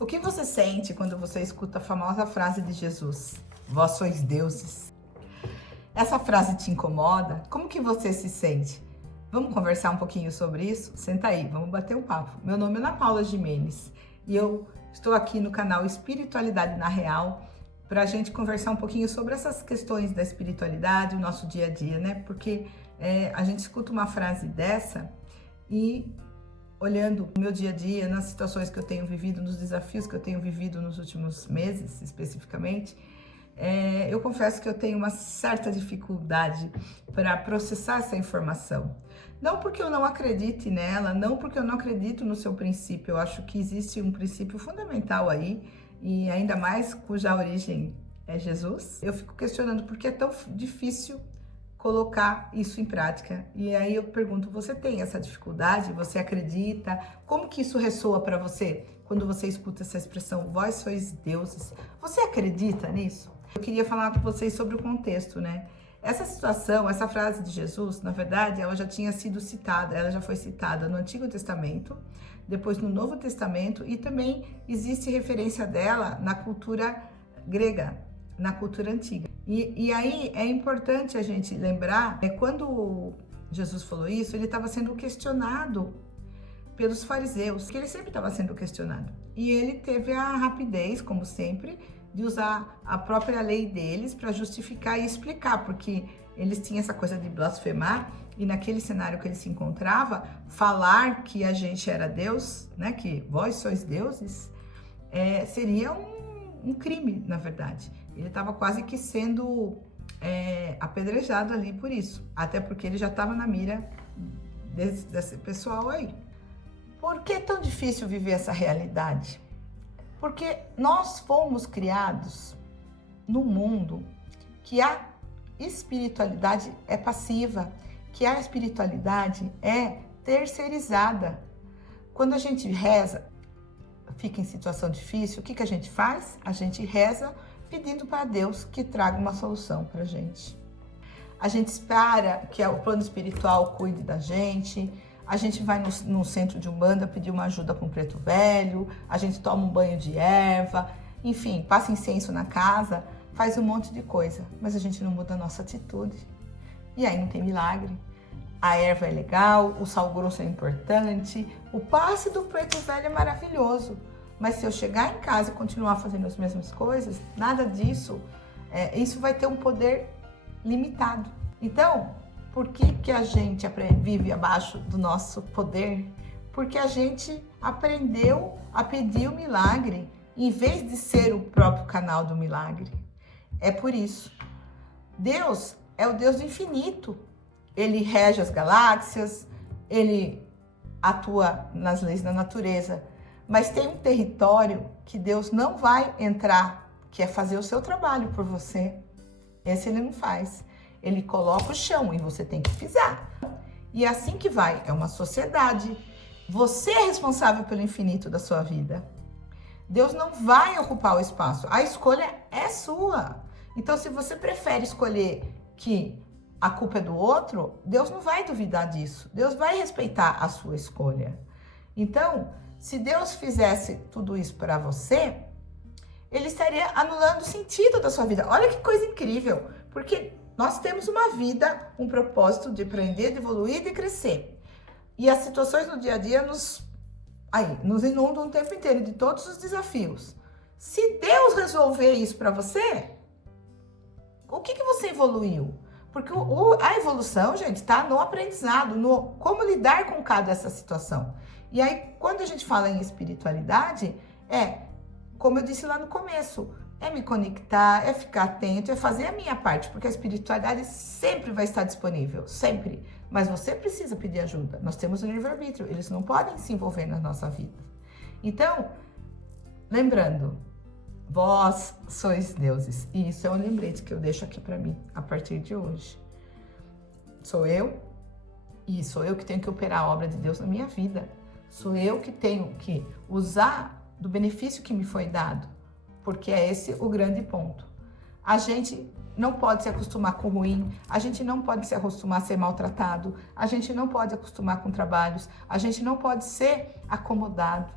O que você sente quando você escuta a famosa frase de Jesus? Vós sois deuses. Essa frase te incomoda? Como que você se sente? Vamos conversar um pouquinho sobre isso? Senta aí, vamos bater um papo. Meu nome é Ana Paula Gimenez e eu estou aqui no canal Espiritualidade na Real para a gente conversar um pouquinho sobre essas questões da espiritualidade, o nosso dia a dia, né? Porque a gente escuta uma frase dessa e olhando o meu dia a dia, nas situações que eu tenho vivido, nos desafios que eu tenho vivido nos últimos meses, especificamente, eu confesso que eu tenho uma certa dificuldade para processar essa informação. Não porque eu não acredite nela, não porque eu não acredito no seu princípio. Eu acho que existe um princípio fundamental aí, e ainda mais cuja origem é Jesus. Eu fico questionando por que é tão difícil colocar isso em prática. E aí eu pergunto, você tem essa dificuldade? Você acredita? Como que isso ressoa para você quando você escuta essa expressão, vós sois deuses? Você acredita nisso? Eu queria falar com vocês sobre o contexto, né? Essa situação, essa frase de Jesus, na verdade, ela já tinha sido citada, ela já foi citada no Antigo Testamento, depois no Novo Testamento, e também existe referência dela na cultura grega, na cultura antiga. E aí é importante a gente lembrar, quando Jesus falou isso, ele estava sendo questionado pelos fariseus, que ele sempre estava sendo questionado. E ele teve a rapidez, como sempre, de usar a própria lei deles para justificar e explicar, porque eles tinham essa coisa de blasfemar, e naquele cenário que ele se encontrava, falar que a gente era Deus, né, que vós sois deuses, seria um crime, na verdade. Ele estava quase que sendo apedrejado ali por isso, até porque ele já estava na mira desse pessoal aí. Por que é tão difícil viver essa realidade? Porque nós fomos criados num mundo que a espiritualidade é passiva, que a espiritualidade é terceirizada. Quando a gente reza, fica em situação difícil, o que a gente faz? A gente reza pedindo para Deus que traga uma solução para a gente. A gente espera que o plano espiritual cuide da gente. A gente vai no centro de Umbanda pedir uma ajuda com o preto velho, a gente toma um banho de erva, enfim, passa incenso na casa, faz um monte de coisa, mas a gente não muda a nossa atitude. E aí não tem milagre. A erva é legal, o sal grosso é importante, o passe do preto velho é maravilhoso, mas se eu chegar em casa e continuar fazendo as mesmas coisas, nada disso, isso vai ter um poder limitado. Então, por que a gente vive abaixo do nosso poder? Porque a gente aprendeu a pedir o milagre em vez de ser o próprio canal do milagre. É por isso. Deus é o Deus do infinito. Ele rege as galáxias, ele atua nas leis da natureza. Mas tem um território que Deus não vai entrar, que é fazer o seu trabalho por você. Esse ele não faz. Ele coloca o chão e você tem que pisar. E é assim que vai. É uma sociedade. Você é responsável pelo infinito da sua vida. Deus não vai ocupar o espaço. A escolha é sua. Então, se você prefere escolher que a culpa é do outro, Deus não vai duvidar disso. Deus vai respeitar a sua escolha. Então, se Deus fizesse tudo isso para você, ele estaria anulando o sentido da sua vida. Olha que coisa incrível. Porque nós temos uma vida, um propósito de aprender, de evoluir, de crescer. E as situações no dia a dia nos inundam o tempo inteiro de todos os desafios. Se Deus resolver isso para você, o que você evoluiu? Porque a evolução, gente, está no aprendizado, no como lidar com cada essa situação. E aí, quando a gente fala em espiritualidade, como eu disse lá no começo, é me conectar, é ficar atento, é fazer a minha parte, porque a espiritualidade sempre vai estar disponível, sempre. Mas você precisa pedir ajuda. Nós temos o livre-arbítrio, eles não podem se envolver na nossa vida. Então, lembrando, vós sois deuses. E isso é um lembrete que eu deixo aqui para mim, a partir de hoje. Sou eu que tenho que operar a obra de Deus na minha vida. Sou eu que tenho que usar do benefício que me foi dado. Porque é esse o grande ponto. A gente não pode se acostumar com o ruim, a gente não pode se acostumar a ser maltratado, a gente não pode acostumar com trabalhos, a gente não pode ser acomodado.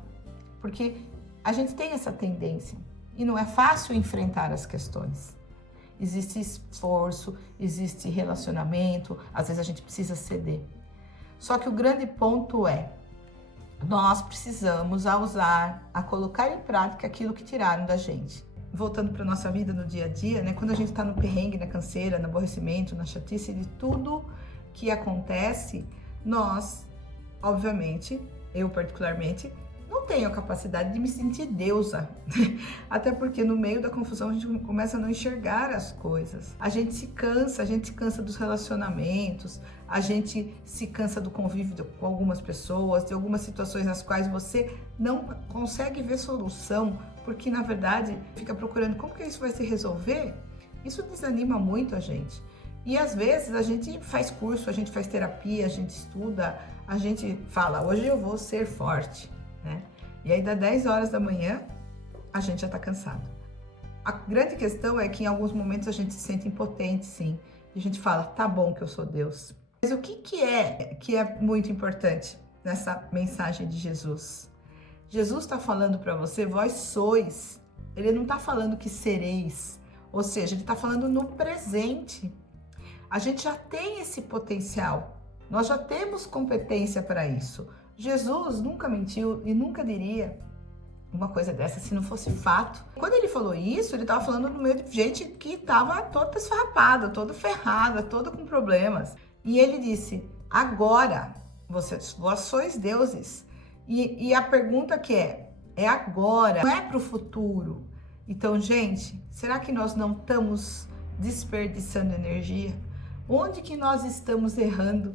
Porque A gente tem essa tendência e não é fácil enfrentar as questões. Existe esforço, existe relacionamento, às vezes a gente precisa ceder. Só que o grande ponto é, nós precisamos usar, a colocar em prática aquilo que tiraram da gente. Voltando para a nossa vida no dia a dia, né? Quando a gente está no perrengue, na canseira, no aborrecimento, na chatice de tudo que acontece, nós, obviamente, eu particularmente, não tenho a capacidade de me sentir deusa. Até porque no meio da confusão a gente começa a não enxergar as coisas. A gente se cansa dos relacionamentos, a gente se cansa do convívio com algumas pessoas, de algumas situações nas quais você não consegue ver solução, porque na verdade fica procurando como que isso vai se resolver. Isso desanima muito a gente. E às vezes a gente faz curso, a gente faz terapia, a gente estuda, a gente fala, hoje eu vou ser forte, né? E aí dá 10 horas da manhã, a gente já tá cansado. A grande questão é que em alguns momentos a gente se sente impotente, sim. E a gente fala, tá bom que eu sou Deus. Mas o que é muito importante nessa mensagem de Jesus? Jesus está falando para você, vós sois. Ele não está falando que sereis. Ou seja, ele está falando no presente. A gente já tem esse potencial. Nós já temos competência para isso. Jesus nunca mentiu e nunca diria uma coisa dessa se não fosse fato. Quando ele falou isso, ele estava falando no meio de gente que estava toda esfarrapada, toda ferrada, toda com problemas. E ele disse, agora, vós sois deuses. E a pergunta que é agora, não é para o futuro. Então, gente, será que nós não estamos desperdiçando energia? Onde que nós estamos errando?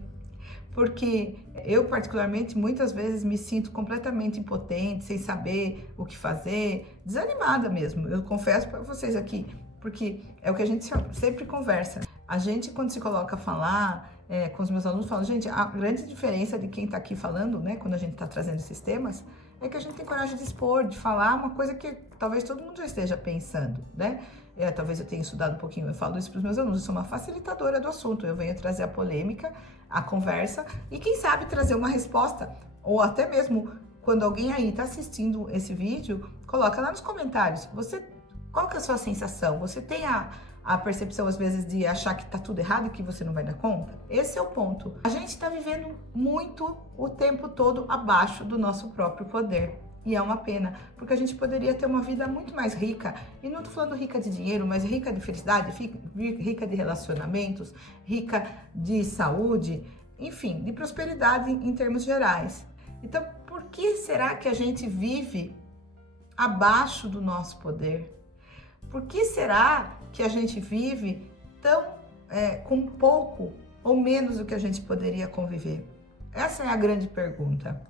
Porque eu, particularmente, muitas vezes me sinto completamente impotente, sem saber o que fazer, desanimada mesmo. Eu confesso para vocês aqui, porque é o que a gente sempre conversa. A gente, quando se coloca a falar com os meus alunos, fala, gente, a grande diferença de quem está aqui falando, né, quando a gente está trazendo esses temas, é que a gente tem coragem de expor, de falar uma coisa que talvez todo mundo já esteja pensando, né? Talvez eu tenha estudado um pouquinho, eu falo isso para os meus alunos, eu sou uma facilitadora do assunto, eu venho trazer a polêmica, a conversa e quem sabe trazer uma resposta, ou até mesmo quando alguém aí está assistindo esse vídeo, coloca lá nos comentários, qual que é a sua sensação? Você tem a percepção às vezes de achar que tá tudo errado e que você não vai dar conta? Esse é o ponto. A gente está vivendo muito o tempo todo abaixo do nosso próprio poder. E é uma pena, porque a gente poderia ter uma vida muito mais rica. E não tô falando rica de dinheiro, mas rica de felicidade, rica de relacionamentos, rica de saúde, enfim, de prosperidade em termos gerais. Então, por que será que a gente vive abaixo do nosso poder? Por que será que a gente vive tão com pouco ou menos do que a gente poderia conviver? Essa é a grande pergunta.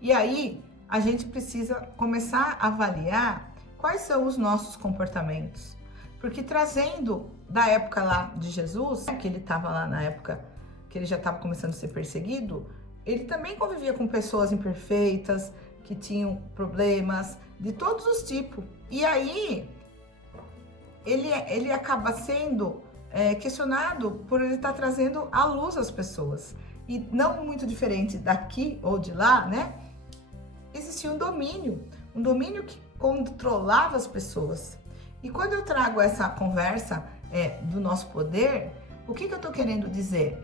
E aí, a gente precisa começar a avaliar quais são os nossos comportamentos. Porque trazendo da época lá de Jesus, que ele estava lá na época que ele já estava começando a ser perseguido, ele também convivia com pessoas imperfeitas, que tinham problemas de todos os tipos. E aí, ele acaba sendo questionado por ele estar trazendo à luz as pessoas. E não muito diferente daqui ou de lá, né? Existia um domínio que controlava as pessoas. E quando eu trago essa conversa do nosso poder, o que eu estou querendo dizer?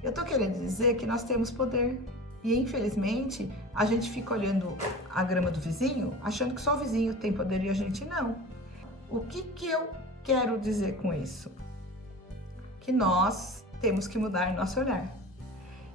Eu estou querendo dizer que nós temos poder. E infelizmente, a gente fica olhando a grama do vizinho, achando que só o vizinho tem poder e a gente não. O que eu quero dizer com isso? Que nós temos que mudar nosso olhar.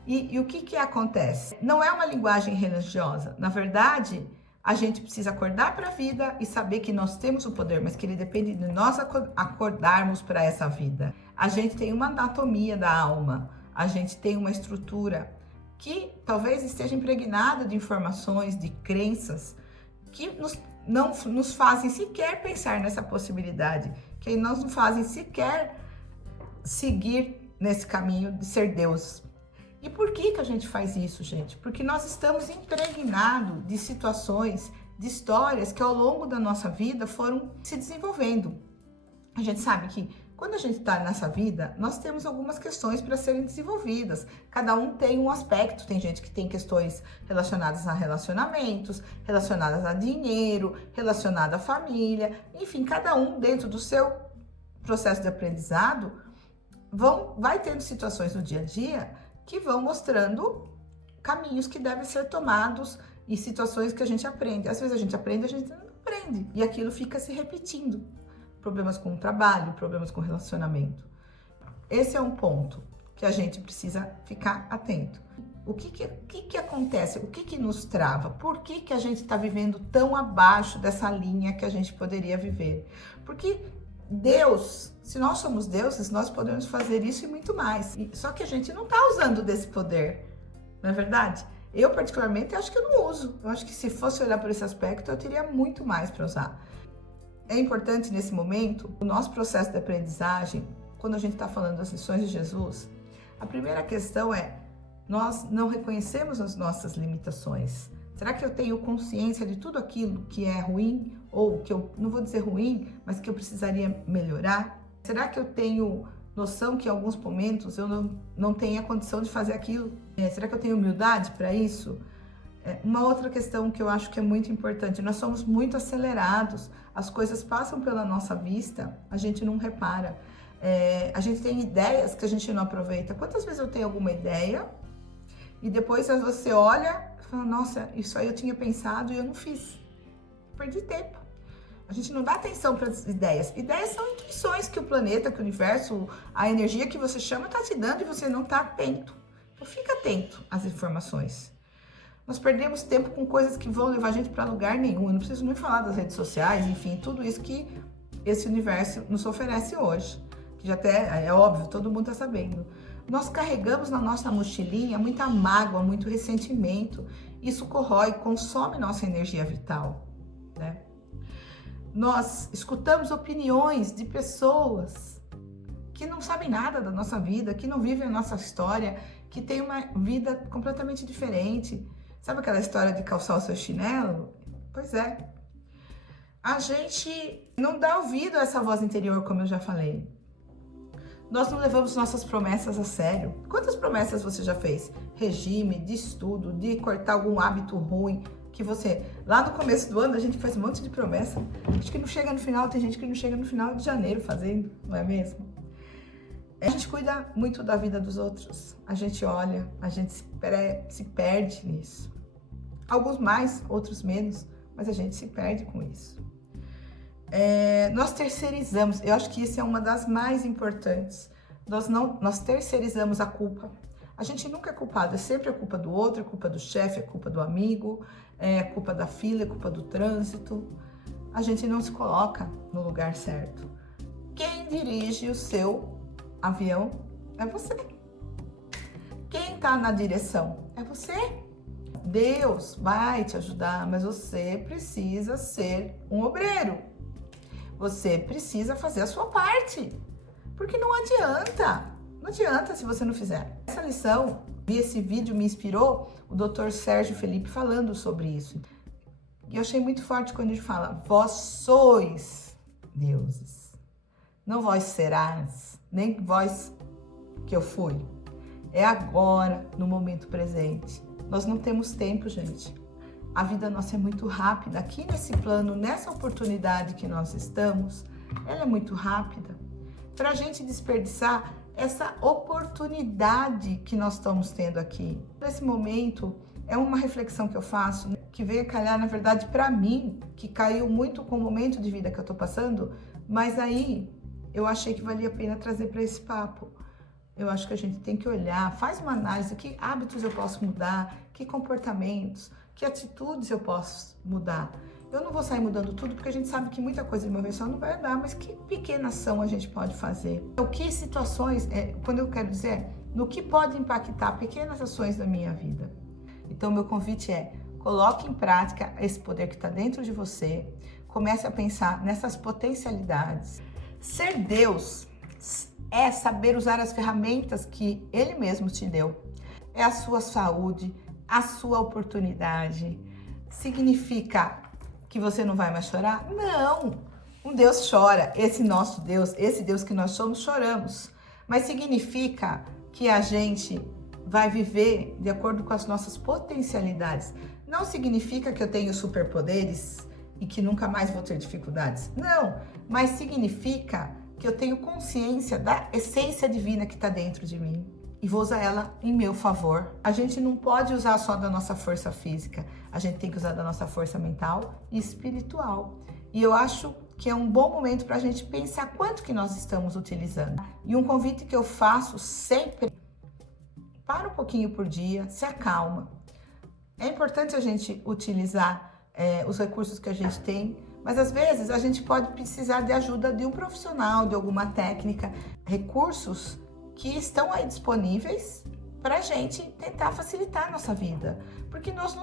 E o que acontece? Não é uma linguagem religiosa. Na verdade, a gente precisa acordar para a vida e saber que nós temos o poder, mas que ele depende de nós acordarmos para essa vida. A gente tem uma anatomia da alma, a gente tem uma estrutura que talvez esteja impregnada de informações, de crenças, que não nos fazem sequer pensar nessa possibilidade, que não nos fazem sequer seguir nesse caminho de ser Deus. E por que a gente faz isso, gente? Porque nós estamos impregnados de situações, de histórias que ao longo da nossa vida foram se desenvolvendo. A gente sabe que Quando a gente está nessa vida, nós temos algumas questões para serem desenvolvidas. Cada um tem um aspecto. Tem gente que tem questões relacionadas a relacionamentos, relacionadas a dinheiro, relacionada à família. Enfim, cada um dentro do seu processo de aprendizado vai tendo situações no dia a dia que vão mostrando caminhos que devem ser tomados e situações que a gente aprende. Às vezes a gente aprende, a gente não aprende. E aquilo fica se repetindo. Problemas com o trabalho, problemas com o relacionamento. Esse é um ponto que a gente precisa ficar atento. O que acontece? O que nos trava? Por que a gente está vivendo tão abaixo dessa linha que a gente poderia viver? Porque Deus, se nós somos deuses, nós podemos fazer isso e muito mais. Só que a gente não está usando desse poder, não é verdade? Eu, particularmente, acho que eu não uso. Eu acho que se fosse olhar por esse aspecto, eu teria muito mais para usar. É importante nesse momento, o nosso processo de aprendizagem, quando a gente está falando das lições de Jesus, a primeira questão é, nós não reconhecemos as nossas limitações. Será que eu tenho consciência de tudo aquilo que é ruim, ou que eu, não vou dizer ruim, mas que eu precisaria melhorar? Será que eu tenho noção que em alguns momentos eu não tenho a condição de fazer aquilo? Será que eu tenho humildade para isso? Uma outra questão que eu acho que é muito importante, nós somos muito acelerados, as coisas passam pela nossa vista, a gente não repara. A gente tem ideias que a gente não aproveita. Quantas vezes eu tenho alguma ideia e depois você olha e fala, nossa, isso aí eu tinha pensado e eu não fiz. Perdi tempo. A gente não dá atenção para as ideias. Ideias são intuições que o planeta, que o universo, a energia que você chama está te dando e você não está atento. Então fica atento às informações. Nós perdemos tempo com coisas que vão levar a gente para lugar nenhum. Eu não preciso nem falar das redes sociais, enfim, tudo isso que esse universo nos oferece hoje. Que já até é óbvio, todo mundo está sabendo. Nós carregamos na nossa mochilinha muita mágoa, muito ressentimento. Isso corrói, consome nossa energia vital, né? Nós escutamos opiniões de pessoas que não sabem nada da nossa vida, que não vivem a nossa história, que têm uma vida completamente diferente. Sabe aquela história de calçar o seu chinelo? Pois é. A gente não dá ouvido a essa voz interior, como eu já falei. Nós não levamos nossas promessas a sério. Quantas promessas você já fez? Regime, de estudo, de cortar algum hábito ruim que você... Lá no começo do ano a gente faz um monte de promessa. Acho que não chega no final, tem gente que não chega no final de janeiro fazendo, não é mesmo? A gente cuida muito da vida dos outros. A gente olha, a gente se perde nisso. Alguns mais, outros menos, mas a gente se perde com isso. Nós terceirizamos, eu acho que isso é uma das mais importantes. Nós terceirizamos a culpa. A gente nunca é culpado, é sempre a culpa do outro, é culpa do chefe, é culpa do amigo, é culpa da fila, é culpa do trânsito. A gente não se coloca no lugar certo. Quem dirige o seu avião é você. Quem está na direção é você. Deus vai te ajudar, mas você precisa ser um obreiro. Você precisa fazer a sua parte, porque não adianta. Não adianta se você não fizer. Essa lição, esse vídeo me inspirou o Dr. Sérgio Felipe falando sobre isso. E eu achei muito forte quando ele fala, vós sois deuses, não vós serás, nem vós que eu fui. É agora, no momento presente. Nós não temos tempo, gente. A vida nossa é muito rápida. Aqui nesse plano, nessa oportunidade que nós estamos, ela é muito rápida. Para a gente desperdiçar essa oportunidade que nós estamos tendo aqui. Nesse momento, é uma reflexão que eu faço, que veio a calhar, na verdade, para mim, que caiu muito com o momento de vida que eu estou passando, mas aí eu achei que valia a pena trazer para esse papo. Eu acho que a gente tem que olhar, faz uma análise, que hábitos eu posso mudar, que comportamentos, que atitudes eu posso mudar. Eu não vou sair mudando tudo, porque a gente sabe que muita coisa de uma vez só não vai dar, mas que pequena ação a gente pode fazer? O que situações, quando eu quero dizer, no que pode impactar pequenas ações da minha vida? Então, meu convite é, coloque em prática esse poder que está dentro de você, comece a pensar nessas potencialidades. Ser Deus é saber usar as ferramentas que Ele mesmo te deu. É a sua saúde, a sua oportunidade. Significa que você não vai mais chorar? Não! Um Deus chora, esse nosso Deus, esse Deus que nós somos, choramos. Mas significa que a gente vai viver de acordo com as nossas potencialidades. Não significa que eu tenho superpoderes e que nunca mais vou ter dificuldades. Não, mas significa que eu tenho consciência da essência divina que está dentro de mim e vou usar ela em meu favor. A gente não pode usar só da nossa força física, a gente tem que usar da nossa força mental e espiritual. E eu acho que é um bom momento para a gente pensar quanto que nós estamos utilizando. E um convite que eu faço sempre: para um pouquinho por dia, se acalma. É importante a gente utilizar os recursos que a gente tem, mas às vezes a gente pode precisar de ajuda de um profissional, de alguma técnica, recursos que estão aí disponíveis para a gente tentar facilitar a nossa vida. Porque nós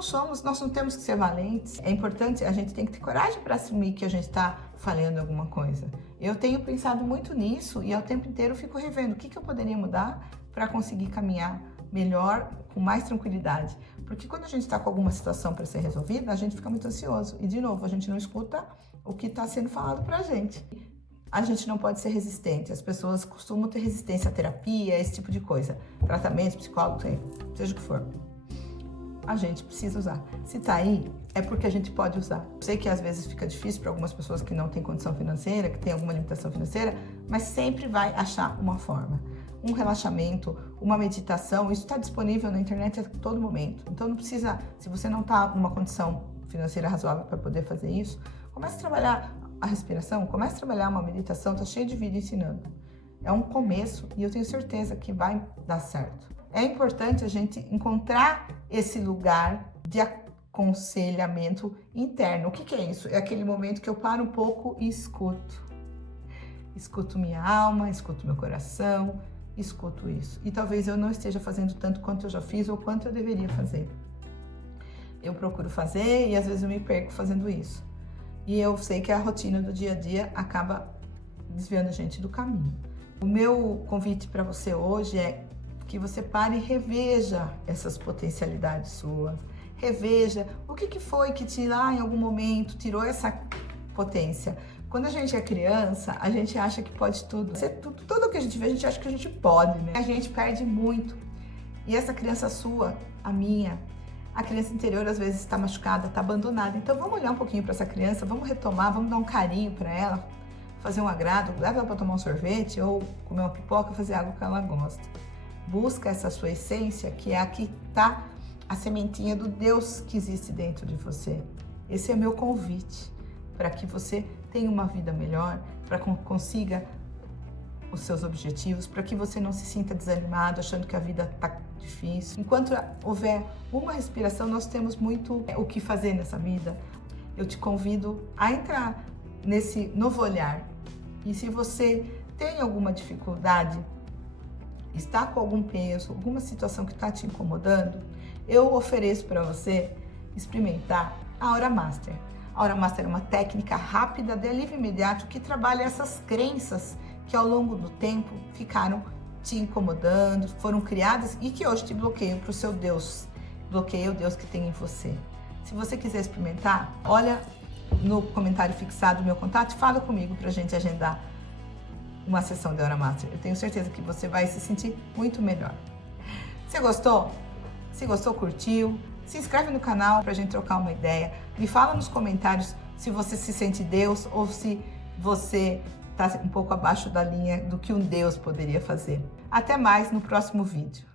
não temos que ser valentes. É importante, a gente tem que ter coragem para assumir que a gente está falhando em alguma coisa. Eu tenho pensado muito nisso e ao tempo inteiro eu fico revendo o que eu poderia mudar para conseguir caminhar melhor, com mais tranquilidade. Porque quando a gente está com alguma situação para ser resolvida, a gente fica muito ansioso. E, de novo, a gente não escuta o que está sendo falado para a gente. A gente não pode ser resistente. As pessoas costumam ter resistência à terapia, esse tipo de coisa. Tratamento, psicólogo, seja o que for. A gente precisa usar. Se está aí, é porque a gente pode usar. Sei que às vezes fica difícil para algumas pessoas que não têm condição financeira, que têm alguma limitação financeira, mas sempre vai achar uma forma. Um relaxamento, uma meditação, isso está disponível na internet a todo momento. Então não precisa, se você não está numa condição financeira razoável para poder fazer isso, comece a trabalhar a respiração, comece a trabalhar uma meditação, está cheio de vídeo ensinando. É um começo e eu tenho certeza que vai dar certo. É importante a gente encontrar esse lugar de aconselhamento interno. O que é isso? É aquele momento que eu paro um pouco e escuto. Escuto minha alma, escuto meu coração, escuto isso. E talvez eu não esteja fazendo tanto quanto eu já fiz ou quanto eu deveria fazer. Eu procuro fazer e às vezes eu me perco fazendo isso. E eu sei que a rotina do dia a dia acaba desviando a gente do caminho. O meu convite para você hoje é que você pare e reveja essas potencialidades suas. Reveja o que foi que lá em algum momento tirou essa potência. Quando a gente é criança, a gente acha que pode tudo. Tudo que a gente vê, a gente acha que a gente pode, né? A gente perde muito. E essa criança sua, a minha, a criança interior às vezes está machucada, está abandonada. Então vamos olhar um pouquinho para essa criança, vamos retomar, vamos dar um carinho para ela, fazer um agrado, leva ela para tomar um sorvete ou comer uma pipoca, fazer algo que ela gosta. Busca essa sua essência, que é aqui está a sementinha do Deus que existe dentro de você. Esse é meu convite para que você tenha uma vida melhor, para que consiga os seus objetivos, para que você não se sinta desanimado, achando que a vida está difícil. Enquanto houver uma respiração, nós temos muito o que fazer nessa vida. Eu te convido a entrar nesse novo olhar. E se você tem alguma dificuldade, está com algum peso, alguma situação que está te incomodando, eu ofereço para você experimentar a Aura Master. A Aura Master é uma técnica rápida de alívio imediato que trabalha essas crenças que ao longo do tempo ficaram te incomodando, foram criadas e que hoje te bloqueiam para o seu Deus. Bloqueia o Deus que tem em você. Se você quiser experimentar, olha no comentário fixado o meu contato e fala comigo para a gente agendar uma sessão de Aura Master. Eu tenho certeza que você vai se sentir muito melhor. Você gostou? Se gostou, curtiu? Se inscreve no canal para a gente trocar uma ideia. Me fala nos comentários se você se sente Deus ou se você está um pouco abaixo da linha do que um Deus poderia fazer. Até mais no próximo vídeo.